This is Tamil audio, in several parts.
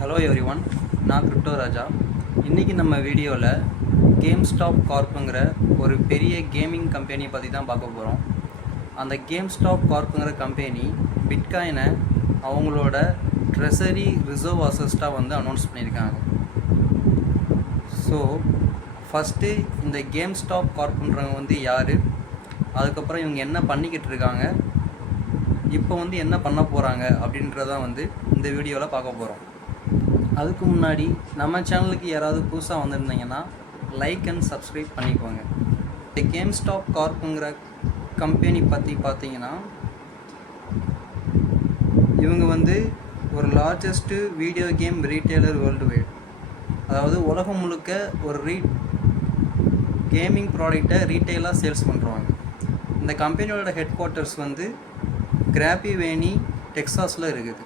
ஹலோ எவ்ரி ஒன், நான் கிரிப்டோ ராஜா. இன்றைக்கி நம்ம வீடியோவில் கேம்ஸ்டாப் கார்ப்புங்கிற ஒரு பெரிய கேமிங் கம்பெனியை பற்றி தான் பார்க்க போகிறோம். அந்த கேம்ஸ்டாப் கார்ப்புங்கிற கம்பெனி பிட்காயினை அவங்களோட ட்ரெஸரி ரிசர்வ் அசஸ்ட்டாக வந்து அனௌன்ஸ் பண்ணியிருக்காங்க. ஸோ ஃபஸ்ட்டு இந்த கேம்ஸ்டாப் கார்ப்புன்றவங்க வந்து யார், அதுக்கப்புறம் இவங்க என்ன பண்ணிக்கிட்டு இருக்காங்க, இப்போ வந்து என்ன பண்ண போகிறாங்க அப்படின்றதான் வந்து இந்த வீடியோவில் பார்க்க போகிறோம். அதுக்கு முன்னாடி நம்ம சேனலுக்கு யாராவது புதுசாக வந்திருந்தீங்கன்னா லைக் அண்ட் சப்ஸ்கிரைப் பண்ணிக்கோங்க. இந்த கேம்ஸ்டாப் கார்ப்புங்கிற கம்பெனி பற்றி பார்த்தீங்கன்னா, இவங்க வந்து ஒரு largest video game retailer world wide, அதாவது உலகம் முழுக்க ஒரு கேமிங் ப்ராடக்டை ரீட்டெயிலாக சேல்ஸ் பண்ணுறாங்க. இந்த கம்பெனியோட ஹெட் குவார்ட்டர்ஸ் வந்து கிராப்பி வேணி டெக்ஸாஸில் இருக்குது.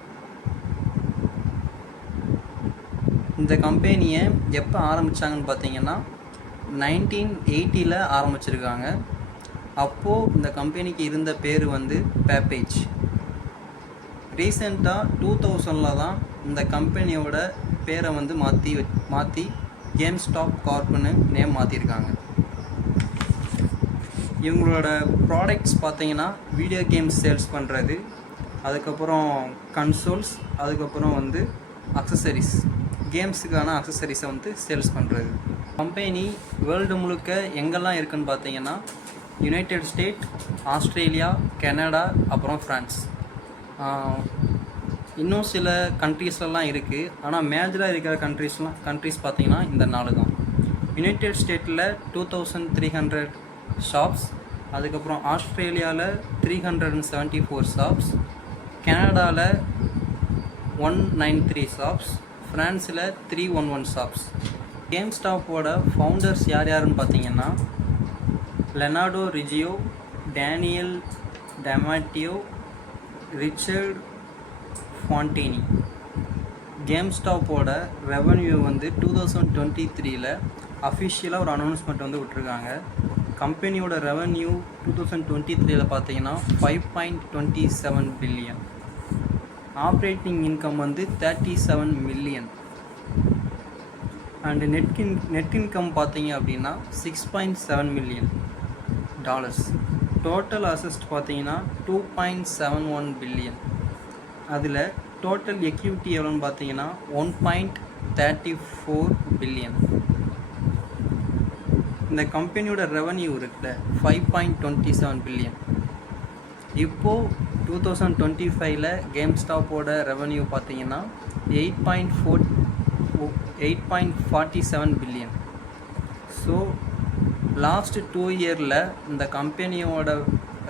இந்த கம்பெனியை எப்போ ஆரம்பித்தாங்கன்னு பார்த்தீங்கன்னா 1980 ஆரம்பிச்சிருக்காங்க. அப்போது இந்த கம்பெனிக்கு இருந்த பேர் வந்து பேப்பேஜ். ரீசெண்டாக 2000 தான் இந்த கம்பெனியோட பேரை வந்து மாற்றி கேம்ஸ்டாப் கார்ப்னு நேம் மாற்றிருக்காங்க. இவங்களோட ப்ராடக்ட்ஸ் பார்த்தீங்கன்னா வீடியோ கேம்ஸ் சேல்ஸ் பண்ணுறது, அதுக்கப்புறம் கன்சோல்ஸ், அதுக்கப்புறம் வந்து அக்சசரிஸ், கேம்ஸுக்கான அக்சசரிஸை வந்து சேல்ஸ் பண்ணுறது. கம்பெனி வேர்ல்டு முழுக்க எங்கெல்லாம் இருக்குதுன்னு பார்த்தீங்கன்னா யுனைடெட் ஸ்டேட், ஆஸ்திரேலியா, கனடா, அப்புறம் ஃப்ரான்ஸ், இன்னும் சில கண்ட்ரீஸ்லாம் இருக்குது. ஆனால் மேஜராக இருக்கிற கண்ட்ரீஸ் பார்த்திங்கன்னா இந்த 4 தான். யுனைடெட் ஸ்டேட்டில் 2300 ஷாப்ஸ், அதுக்கப்புறம் ஆஸ்திரேலியாவில் 374 ஷாப்ஸ், கனடாவில் 193 ஷாப்ஸ், ஃப்ரான்ஸில் 311 ஷாப்ஸ். கேம்ஸ்டாப்போட ஃபவுண்டர்ஸ் யார் யாருன்னு பார்த்தீங்கன்னா லெனார்டோ ரிஜியோ, டேனியல் டமாட்டியோ, ரிச்சர்ட் ஃபான்டினி. கேம்ஸ்டாப்போட ரெவன்யூ வந்து 2023 அஃபிஷியலாக ஒரு அனௌன்ஸ்மெண்ட் வந்து விட்டுருக்காங்க. கம்பெனியோட ரெவன்யூ 2023 பார்த்தீங்கன்னா 5.27 பில்லியன். ஆப்ரேட்டிங் இன்கம் வந்து 37 மில்லியன். அண்டு நெட் இன்கம் பார்த்தீங்க அப்படின்னா 6.7 மில்லியன் டாலர்ஸ். டோட்டல் அசஸ்ட் பார்த்தீங்கன்னா 2.71 பில்லியன். அதில் டோட்டல் எக்யூட்டி எவ்வளோன்னு பார்த்தீங்கன்னா 1.34 பில்லியன். இந்த கம்பெனியோட ரெவன்யூ இருக்குல்ல 5.27 பில்லியன். இப்போது 2025 கேம்ஸ்டாப்போட ரெவன்யூ பார்த்தீங்கன்னா 8.47 பில்லியன். ஸோ லாஸ்ட் 2 இயரில் இந்த கம்பெனியோட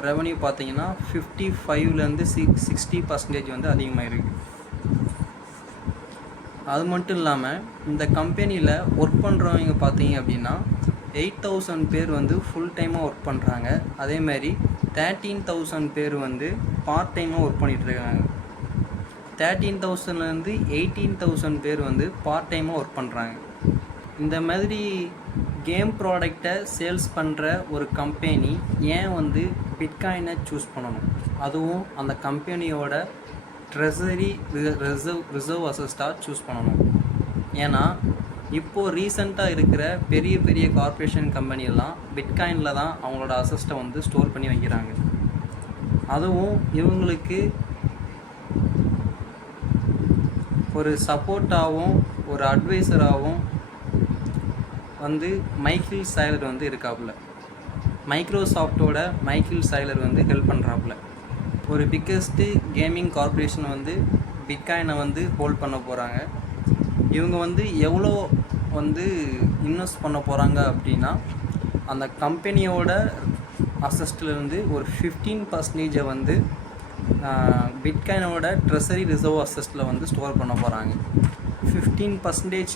ரெவன்யூ பார்த்தீங்கன்னா 55லேருந்து 60% வந்து அதிகமாக இருக்குது. அது மட்டும் இல்லாமல் இந்த கம்பெனியில் ஒர்க் பண்ணுறவங்க பார்த்தீங்க அப்படின்னா 8000 பேர் வந்து ஃபுல் டைமாக ஒர்க் பண்ணுறாங்க. அதேமாதிரி 13,000 பேர் வந்து பார்ட் டைமாக ஒர்க் பண்ணிகிட்ருக்காங்க. 13,000லேருந்து 18,000 பேர் வந்து பார்ட் டைமாக ஒர்க் பண்ணுறாங்க. இந்த மாதிரி கேம் ப்ராடக்டை சேல்ஸ் பண்ணுற ஒரு கம்பெனி ஏன் வந்து பிட்காயினை சூஸ் பண்ணணும், அதுவும் அந்த கம்பெனியோட ட்ரெஸரி ரிசர்வ் அசஸ்ட்டாக சூஸ் பண்ணணும்? ஏன்னா இப்போது ரீசெண்டாக இருக்கிற பெரிய பெரிய கார்ப்பரேஷன் கம்பெனியெல்லாம் பிட்காயினில் தான் அவங்களோட அசஸ்ட்டை வந்து ஸ்டோர் பண்ணி வைக்கிறாங்க. அதுவும் இவங்களுக்கு ஒரு சப்போர்ட்டாகவும் ஒரு அட்வைசராகவும் வந்து மைக்கேல் சைலர் வந்து இருக்காப்புல. மைக்ரோசாஃப்டோட மைக்கேல் சைலர் வந்து ஹெல்ப் பண்ணுறாப்புல. ஒரு பிக்கஸ்ட்டு கேமிங் கார்ப்பரேஷன் வந்து பிட்காயினை வந்து ஹோல்ட் பண்ண போகிறாங்க. இவங்க வந்து எவ்வளோ வந்து இன்வெஸ்ட் பண்ண போகிறாங்க அப்படின்னா, அந்த கம்பெனியோட அசஸ்ட்லேருந்து ஒரு 15% வந்து பிட்காயினோட ட்ரெஸரி ரிசர்வ் அசஸ்ட்டில் வந்து ஸ்டோர் பண்ண போகிறாங்க. 15%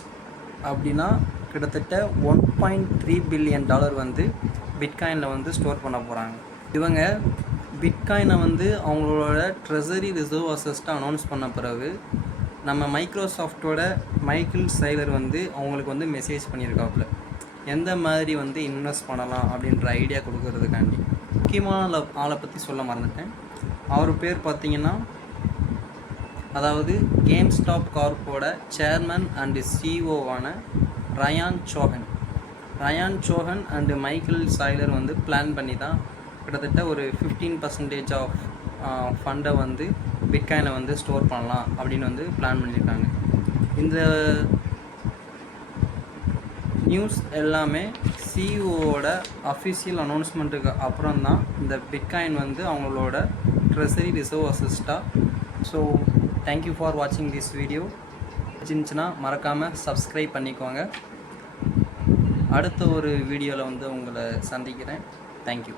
அப்படின்னா கிட்டத்தட்ட 1.3 பில்லியன் டாலர் வந்து பிட்காயினில் வந்து ஸ்டோர் பண்ண போகிறாங்க. இவங்க பிட்காயினை வந்து அவங்களோட ட்ரெஸரி ரிசர்வ் அசஸ்ட்டை அனௌன்ஸ் பண்ண பிறகு நம்ம மைக்ரோசாஃப்டோட மைக்கேல் சைலர் வந்து அவங்களுக்கு வந்து மெசேஜ் பண்ணியிருக்காப்புல எந்த மாதிரி வந்து இன்வெஸ்ட் பண்ணலாம் அப்படின்ற ஐடியா கொடுக்கறதுக்காண்டி. முக்கியமான ஆளை பற்றி சொல்ல மறந்துட்டேன். அவர் பேர் பார்த்திங்கன்னா அதாவது கேம்ஸ்டாப் கார்ப்போட சேர்மன் அண்டு சிஇஓவான Ryan Cohen and Michael Saylor வந்து பிளான் பண்ணி தான் கிட்டத்தட்ட ஒரு 15% ஆஃப் ஃபண்டை வந்து பிட்காயினை வந்து ஸ்டோர் பண்ணலாம் அப்படின்னு வந்து பிளான் பண்ணியிருக்காங்க. இந்த நியூஸ் எல்லாமே சிஇஓவோட அஃபிஷியல் அனௌன்ஸ்மெண்ட்டுக்கு அப்புறம் தான் இந்த பிட்காயின் வந்து அவங்களோட ட்ரெஸரி ரிசர்வ் அசிஸ்டாக. ஸோ தேங்க்யூ ஃபார் வாட்சிங் திஸ் வீடியோ. பிடிச்சிருந்துச்சுன்னா மறக்காமல் சப்ஸ்கிரைப் பண்ணிக்கோங்க. அடுத்த ஒரு வீடியோவில் வந்து உங்களை சந்திக்கிறேன். தேங்க்யூ.